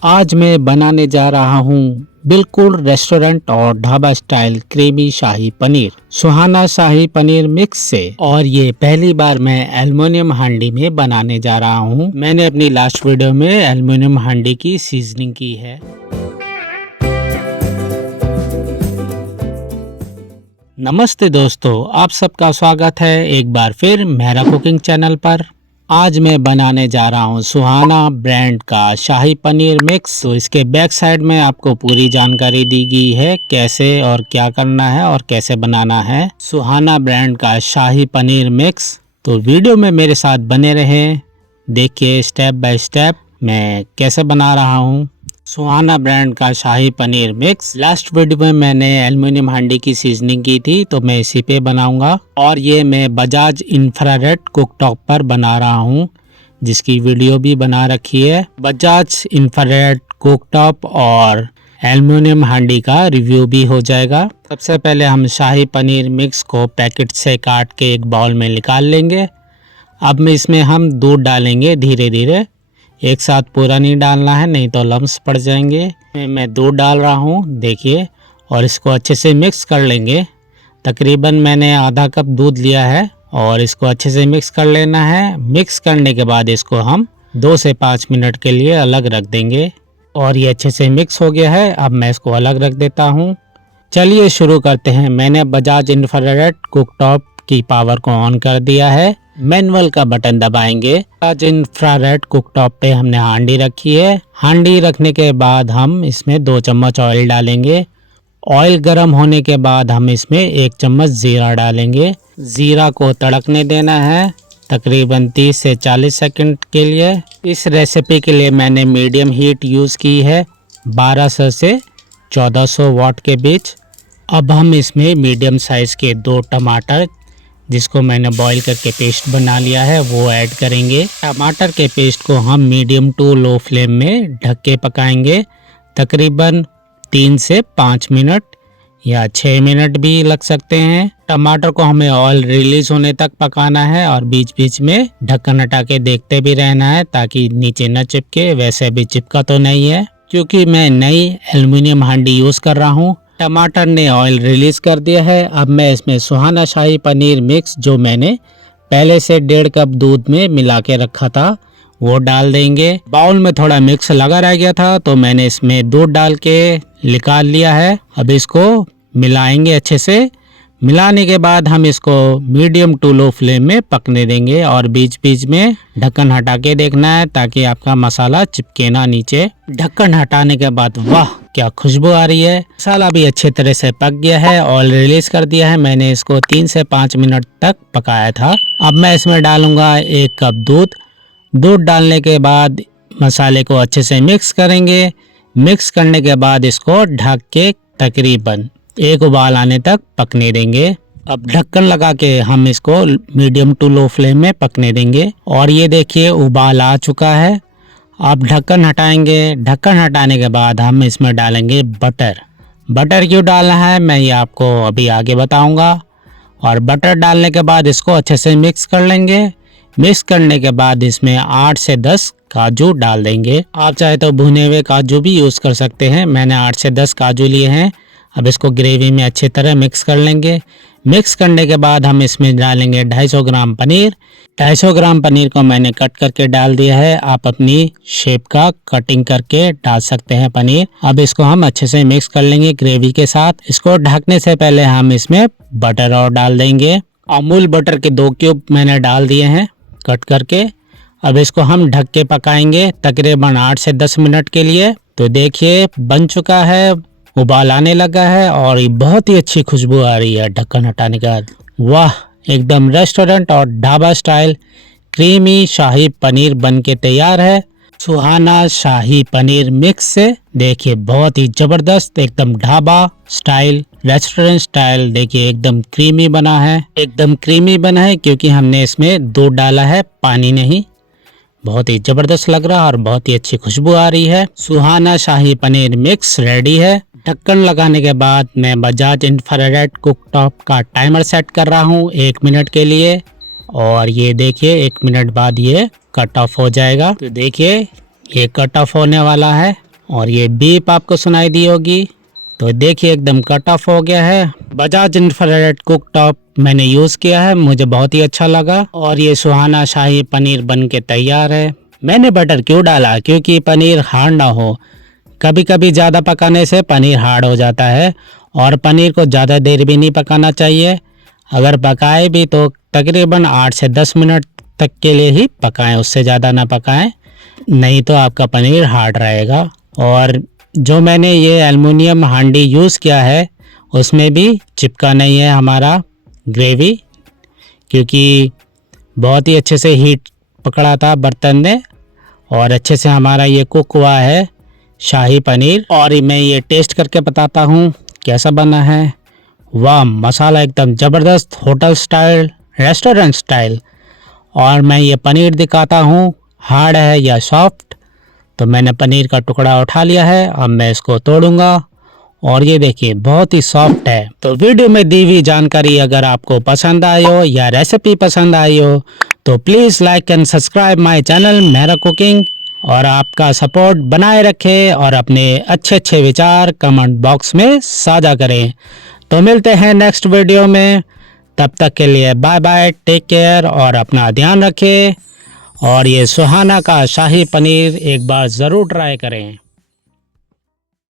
आज मैं बनाने जा रहा हूँ बिल्कुल रेस्टोरेंट और ढाबा स्टाइल क्रीमी शाही पनीर, सुहाना शाही पनीर मिक्स से। और ये पहली बार मैं एल्युमिनियम हांडी में बनाने जा रहा हूँ। मैंने अपनी लास्ट वीडियो में एल्युमिनियम हांडी की सीजनिंग की है। नमस्ते दोस्तों, आप सबका स्वागत है एक बार फिर मेरा कुकिंग चैनल पर। आज मैं बनाने जा रहा हूँ सुहाना ब्रांड का शाही पनीर मिक्स। तो इसके बैक साइड में आपको पूरी जानकारी दी गई है कैसे और क्या करना है और कैसे बनाना है सुहाना ब्रांड का शाही पनीर मिक्स। तो वीडियो में मेरे साथ बने रहें, देखिए स्टेप बाय स्टेप मैं कैसे बना रहा हूँ सुहाना ब्रांड का शाही पनीर मिक्स। लास्ट वीडियो में मैंने एल्युमिनियम हांडी की सीजनिंग की थी, तो मैं इसी पे बनाऊंगा। और ये मैं बजाज इंफ्रारेड कुकटॉप पर बना रहा हूँ, जिसकी वीडियो भी बना रखी है। बजाज इंफ्रारेड कुकटॉप और एल्युमिनियम हांडी का रिव्यू भी हो जाएगा। सबसे पहले हम शाही पनीर मिक्स को पैकेट से काट के एक बाउल में निकाल लेंगे। अब में इसमें हम दूध डालेंगे धीरे धीरे, एक साथ पूरा नहीं डालना है, नहीं तो लम्स पड़ जाएंगे। मैं दूध डाल रहा हूँ देखिए, और इसको अच्छे से मिक्स कर लेंगे। तकरीबन मैंने आधा कप दूध लिया है और इसको अच्छे से मिक्स कर लेना है। मिक्स करने के बाद इसको हम 2 से 5 मिनट के लिए अलग रख देंगे। और ये अच्छे से मिक्स हो गया है, अब मैं इसको अलग रख देता हूँ। चलिए शुरू करते हैं। मैंने बजाज इंफ्रारेड कुकटॉप की पावर को ऑन कर दिया है। मैनुअल का बटन दबाएंगे। बजाज इंफ्रारेड कुकटॉप पे हमने हांडी रखी है। हांडी रखने के बाद हम इसमें 2 चम्मच ऑयल डालेंगे। ऑयल गर्म होने के बाद हम इसमें 1 चम्मच जीरा डालेंगे। जीरा को तड़कने देना है तकरीबन 30 से 40 सेकंड के लिए। इस रेसिपी के लिए मैंने मीडियम हीट यूज़ की है, 1200 से 1400 वाट के बीच। अब हम इसमें मीडियम साइज़ के 2 टमाटर, जिसको मैंने बॉईल करके पेस्ट बना लिया है, वो ऐड करेंगे। टमाटर के पेस्ट को हम मीडियम टू लो फ्लेम में ढक के पकाएंगे तकरीबन 3 से 5 मिनट या 6 मिनट भी लग सकते हैं। टमाटर को हमें ऑयल रिलीज होने तक पकाना है और बीच बीच में ढक्कन हटा के देखते भी रहना है ताकि नीचे न चिपके। वैसे भी चिपका तो नहीं है क्योंकि मैं नई एल्युमिनियम हांडी यूज़ कर रहा हूँ। टमाटर ने ऑयल रिलीज कर दिया है। अब मैं इसमें सुहाना शाही पनीर मिक्स, जो मैंने पहले से 1.5 कप दूध में मिला के रखा था, वो डाल देंगे। बाउल में थोड़ा मिक्स लगा रह गया था, तो मैंने इसमें दूध डाल के निकाल लिया है। अब इसको मिलाएंगे अच्छे से। मिलाने के बाद हम इसको मीडियम टू लो फ्लेम में पकने देंगे और बीच बीच में ढक्कन हटा के देखना है ताकि आपका मसाला चिपके ना नीचे। ढक्कन हटाने के बाद वाह क्या खुशबू आ रही है। मसाला भी अच्छे तरह से पक गया है, ऑयल रिलीज कर दिया है। मैंने इसको 3 से 5 मिनट तक पकाया था। अब मैं इसमें डालूंगा 1 कप दूध। दूध डालने के बाद मसाले को अच्छे से मिक्स करेंगे। मिक्स करने के बाद इसको ढक के तकरीबन 1 उबाल आने तक पकने देंगे। अब ढक्कन लगा के हम इसको मीडियम टू लो फ्लेम में पकने देंगे। और ये देखिए उबाल आ चुका है। अब ढक्कन हटाएंगे। ढक्कन हटाने के बाद हम इसमें डालेंगे बटर। बटर क्यों डालना है मैं ये आपको अभी आगे बताऊंगा। और बटर डालने के बाद इसको अच्छे से मिक्स कर लेंगे। मिक्स करने के बाद इसमें 8 से 10 काजू डाल देंगे। आप चाहे तो भुने हुए काजू भी यूज़ कर सकते हैं। मैंने 8 से 10 काजू लिए हैं। अब इसको ग्रेवी में अच्छी तरह मिक्स कर लेंगे। मिक्स करने के बाद हम इसमें डालेंगे 250 ग्राम पनीर। 250 ग्राम पनीर को मैंने कट करके डाल दिया है। आप अपनी शेप का कटिंग करके डाल सकते हैं पनीर। अब इसको हम अच्छे से मिक्स कर लेंगे ग्रेवी के साथ। इसको ढकने से पहले हम इसमें बटर और डाल देंगे। अमूल बटर के 2 क्यूब मैंने डाल दिए हैं कट करके। अब इसको हम ढक के पकाएंगे तकरीबन 8 से 10 मिनट के लिए। तो देखिए बन चुका है, उबाल आने लगा है और ये बहुत ही अच्छी खुशबू आ रही है ढक्कन हटाने के बाद। वाह, एकदम रेस्टोरेंट और ढाबा स्टाइल क्रीमी शाही पनीर बन के तैयार है सुहाना शाही पनीर मिक्स से। देखिए बहुत ही जबरदस्त, एकदम ढाबा स्टाइल रेस्टोरेंट स्टाइल। देखिए एकदम क्रीमी बना है, एकदम क्रीमी बना है क्योंकि हमने इसमें दूध डाला है, पानी नहीं। बहुत ही जबरदस्त लग रहा है और बहुत ही अच्छी खुशबू आ रही है। सुहाना शाही पनीर मिक्स रेडी है। ढक्कन लगाने के बाद मैं बजाज इंफ्रारेड कुकटॉप का टाइमर सेट कर रहा हूँ 1 मिनट के लिए। और ये देखिए 1 मिनट बाद ये कट ऑफ हो जाएगा। तो देखिए ये कट ऑफ होने वाला है। और ये बीप आपको सुनाई दी होगी। तो देखिए एकदम कट ऑफ हो गया है। बजाज इंफ्रारेड कुक टॉप मैंने यूज़ किया है, मुझे बहुत ही अच्छा लगा। और ये सुहाना शाही पनीर बन के तैयार है। मैंने बटर क्यों डाला, क्योंकि पनीर हार्ड ना हो। कभी कभी ज़्यादा पकाने से पनीर हार्ड हो जाता है और पनीर को ज़्यादा देर भी नहीं पकाना चाहिए। अगर पकाए भी तो तकरीबन 8 से 10 मिनट तक के लिए ही पकाएं, उससे ज़्यादा ना पकाएं, नहीं तो आपका पनीर हार्ड रहेगा। और जो मैंने ये एल्युमिनियम हांडी यूज़ किया है उसमें भी चिपका नहीं है हमारा ग्रेवी, क्योंकि बहुत ही अच्छे से हीट पकड़ा था बर्तन ने और अच्छे से हमारा ये कुक हुआ है शाही पनीर। और मैं ये टेस्ट करके बताता हूँ कैसा बना है। वाह, मसाला एकदम ज़बरदस्त, होटल स्टाइल, रेस्टोरेंट स्टाइल। और मैं ये पनीर दिखाता हूँ हार्ड है या सॉफ्ट। तो मैंने पनीर का टुकड़ा उठा लिया है, अब मैं इसको तोड़ूंगा और ये देखिए बहुत ही सॉफ्ट है। तो वीडियो में दी हुई जानकारी अगर आपको पसंद आई हो या रेसिपी पसंद आई हो तो please like and subscribe my channel Mehra cooking. और आपका सपोर्ट बनाए रखें और अपने अच्छे अच्छे विचार कमेंट बॉक्स में साझा करें। तो मिलते हैं नेक्स्ट वीडियो में, तब तक के लिए बाय बाय, टेक केयर और अपना ध्यान रखें। और ये सुहाना का शाही पनीर एक बार ज़रूर ट्राई करें।